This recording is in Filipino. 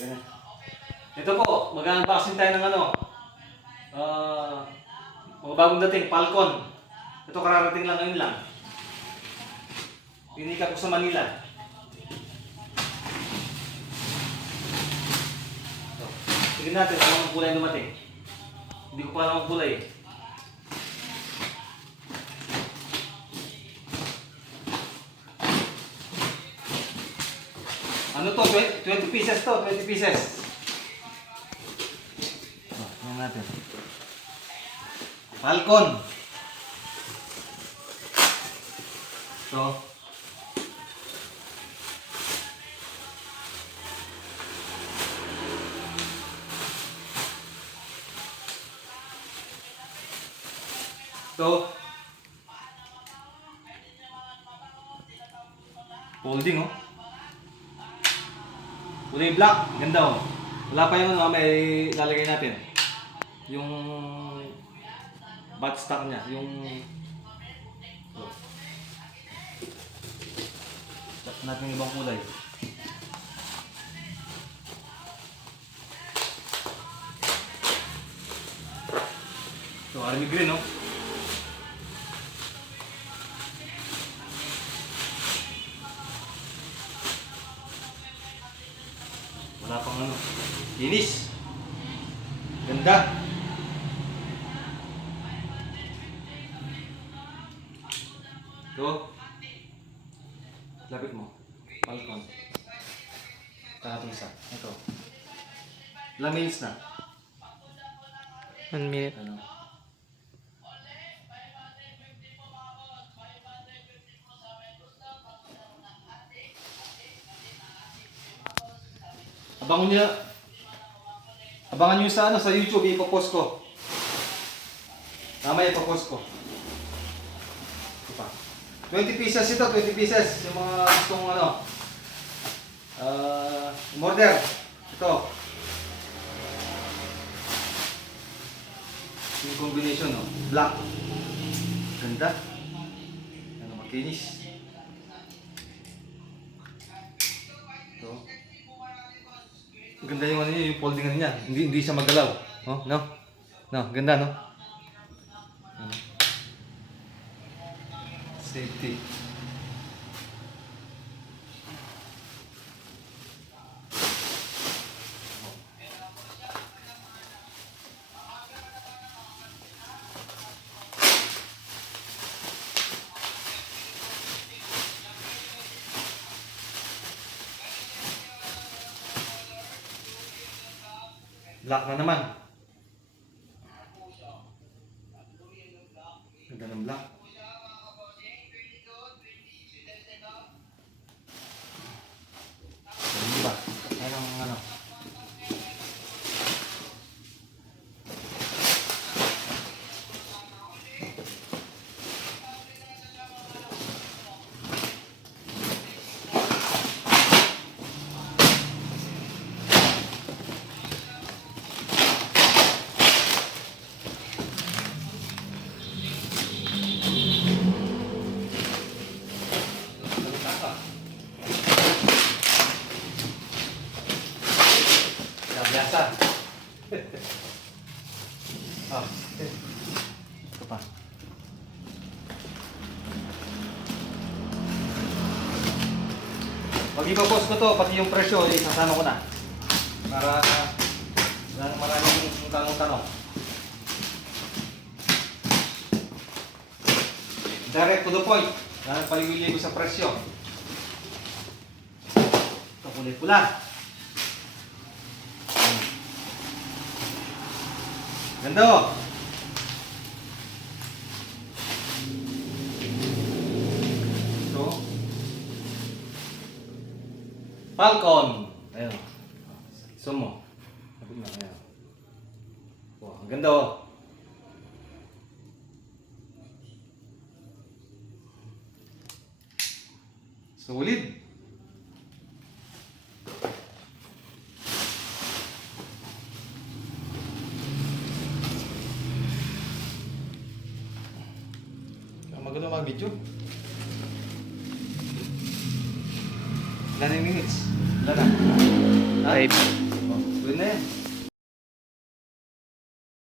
Ganyan. Ito po, mag-unboxing tayo ng ano, mga bagong dating, Falcon. Ito kararating lang ngayon lang. Pinika ko sa Manila. So, tignan natin kung anong kulay dumating. Hindi ko pa alam ang kulay eh. Ano to? 20 pieces to, 20 pieces. Tingnan natin. Falcon. So, folding oh. Kulay black, ganda oh. Wala pa yung ano, may lalagay natin. Yung buttstock niya, yung tap natin yung ibang kulay. So, army green oh. Wala pang ano. Linis. Ganda. Ito. Lapit mo. Falcon. Tatong isa. Ito. Ilang minutes na? 1 minute. Ano? Abangan nyo sa ano, sa YouTube, ipopost ko. Mamaya ipopost ko. Ito pa. 20 pieces ito, 20 pieces. Yung mga gustong ano, order. Ito. Yung combination, no? Black. Ganda. Ano, makinis. Ito. Ganda yung ano niya, yung foldingan niya. Hindi siya magalaw. Oh, no? No, ganda, no? Safety. Black na naman. Ganda ng black. Hindi ba? Anong ano? Biasa. Oh, ito pa. Pag ipapost ko to, pati yung presyo, isasama ko na. Para maraming tanong-tanong. Direct to the point. Paliwili ko sa presyo. Ito kulay pula. Ganda oh. So, Falcon. Ayun. Sumo. Ayun. Wow, ang ganda oh. Solid. Maganda mag-video. Ilan minutes? Ilan na? 5.